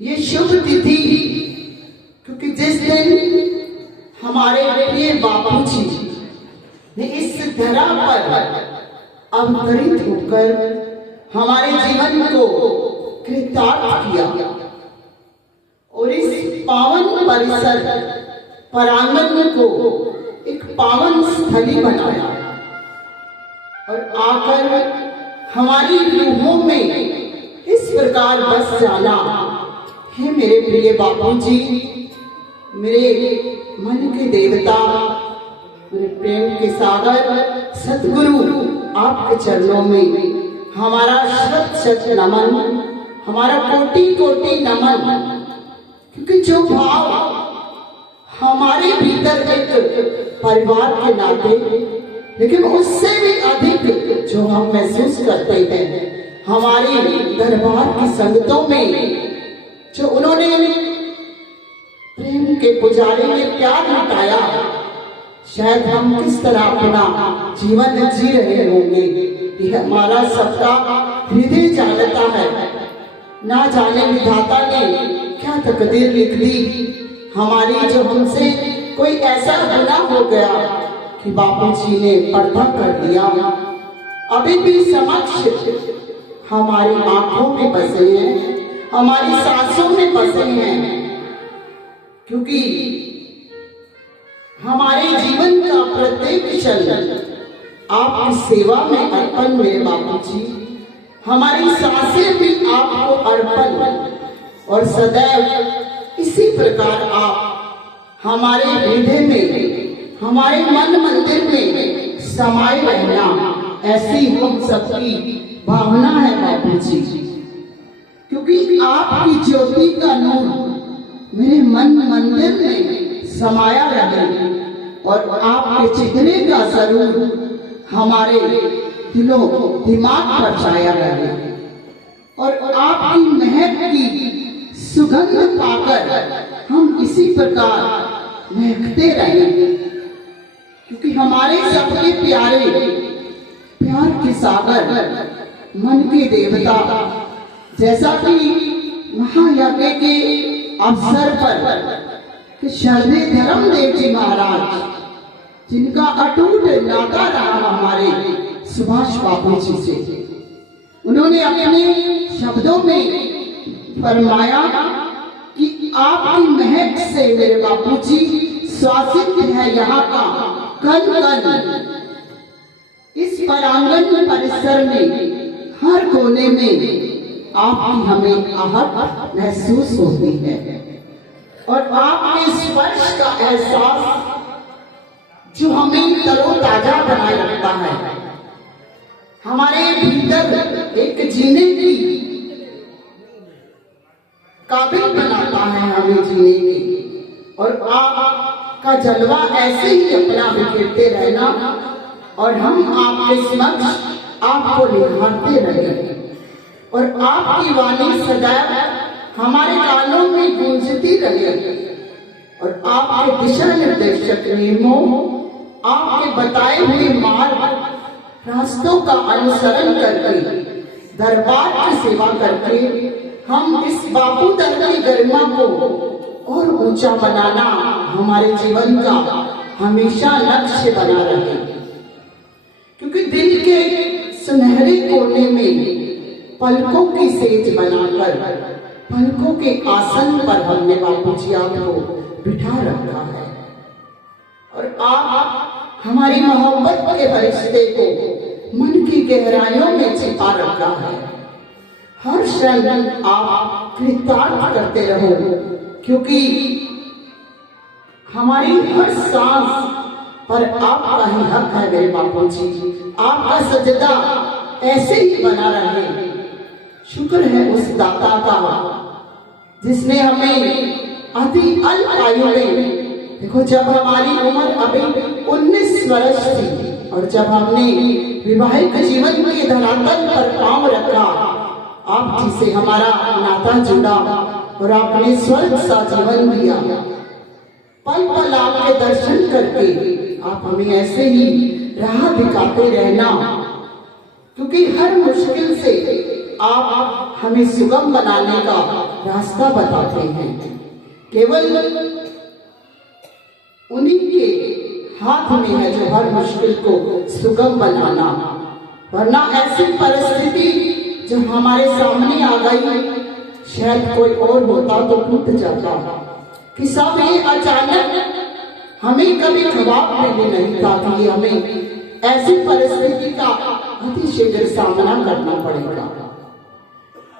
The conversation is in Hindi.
ये शुभ तिथि, क्योंकि जिस दिन हमारे प्रिय बापूजी ने इस धरा पर अवतरित होकर हमारे जीवन को कृतार्थ किया और इस पावन परिसर परांगण को एक पावन स्थली बनाया और आकर हमारी रूहों में इस प्रकार बस जाना है। मेरे प्रिय बापूजी, मेरे मन के देवता, मेरे प्रेम के सागर सतगुरु, आपके चरणों में हमारा शत शत नमन, हमारा कोटि कोटि नमन। क्योंकि जो भाव हमारे भीतर एक परिवार के नाते, लेकिन उससे भी अधिक जो हम महसूस करते हैं हमारी दरबार की संगतों में, जो उन्होंने प्रेम के पुजारी में प्यार लुटाया, शायद हम किस तरह अपना जीवन जी रहे होंगे, यह हमारा सबका हृदय जानता है। ना जाने विधाता ने क्या तकदीर लिख दी हमारी, जो हमसे कोई ऐसा गुनाह हो गया कि बापूजी ने पर्दा कर दिया। अभी भी समक्ष हमारी आंखों में बसे हैं, हमारी सांसों में बसे हैं, क्योंकि हमारे जीवन का प्रत्येक क्षण आपकी सेवा में अर्पण। मेरे बापूजी, हमारी सांसें भी आपको अर्पण, और सदैव इसी प्रकार आप हमारे हृदय में, हमारे मन मंदिर में समाये रहना, ऐसी हम सबकी भावना है बापूजी। क्योंकि आपकी ज्योति का नूर मेरे मन मंदिर में समाया रहे और आपके चेहरे का जरूर हमारे दिलों दिमाग पर छाया रहे और आपकी महक की सुगंध पाकर हम इसी प्रकार महकते रहे। क्योंकि हमारे सबके प्यारे, प्यार के सागर, मन के देवता, जैसा कि महायज्ञ के अवसर पर शरदे धर्मदेव जी महाराज, जिनका अटूट नाता रहा हमारे सुभाष बापूजी से, उन्होंने अपने शब्दों में फरमाया कि आपकी महक से मेरे बापूजी श्वासित है यहाँ का कण कण। इस परांगण परिसर में हर कोने में आपकी हमें आहट महसूस होती है और आपके स्पर्श का एहसास जो हमें तरोताजा बनाए रखता है, हमारे भीतर एक जीने की काबिल बनाता है हमें जीने की। और आपका जलवा ऐसे ही अपना बिखेरते रहना और हम आपके समक्ष आपको निहारते रहे और आपकी वाणी सदैव हमारे कानों में गूंजती रहे और आपके दिशा निर्देशक नियमों, आपके बताए हुए मार्ग रास्तों का अनुसरण करके, दरबार की सेवा करके हम इस बापू दर की गरिमा को और ऊंचा बनाना हमारे जीवन का हमेशा लक्ष्य बना रहे। क्योंकि दिल के सुनहरे कोने में पलकों की सेज बनाकर पलकों के आसन पर हमने बापूजी आपको बिठा रखा है और आप हमारी मोहब्बत के फरिश्ते को मन की गहराइयों में छिपा रखा है। हर क्षण आप कृतार्थ करते रहो, क्योंकि हमारी हर सांस पर आपका ही हक है मेरे बापूजी। आपका सजदा ऐसे ही बना रहे। शुक्र है उस दाता का जिसने हमें अति अल्प आयु में, देखो जब हमारी उम्र अभी 19 वर्ष थी और जब हमने विवाहित जीवन के धरातल पर पांव रखा, आप जी से हमारा नाता जुड़ा और आपने स्वर्ग सा जीवन दिया। पल पल आपके दर्शन करके आप हमें ऐसे ही राह दिखाते रहना, क्योंकि हर मुश्किल से आप हमें सुगम बनाने का रास्ता बताते हैं। केवल उन्हीं के हाथ में है जो हर मुश्किल को सुगम बनाना। वरना ऐसी परिस्थिति जो हमारे सामने आ गई, शायद कोई और होता तो टूट जाता। कि सब ये अचानक हमें कभी ख्वाब में भी नहीं था कि हमें ऐसी परिस्थिति का अतिशीघ्र सामना करना पड़ेगा।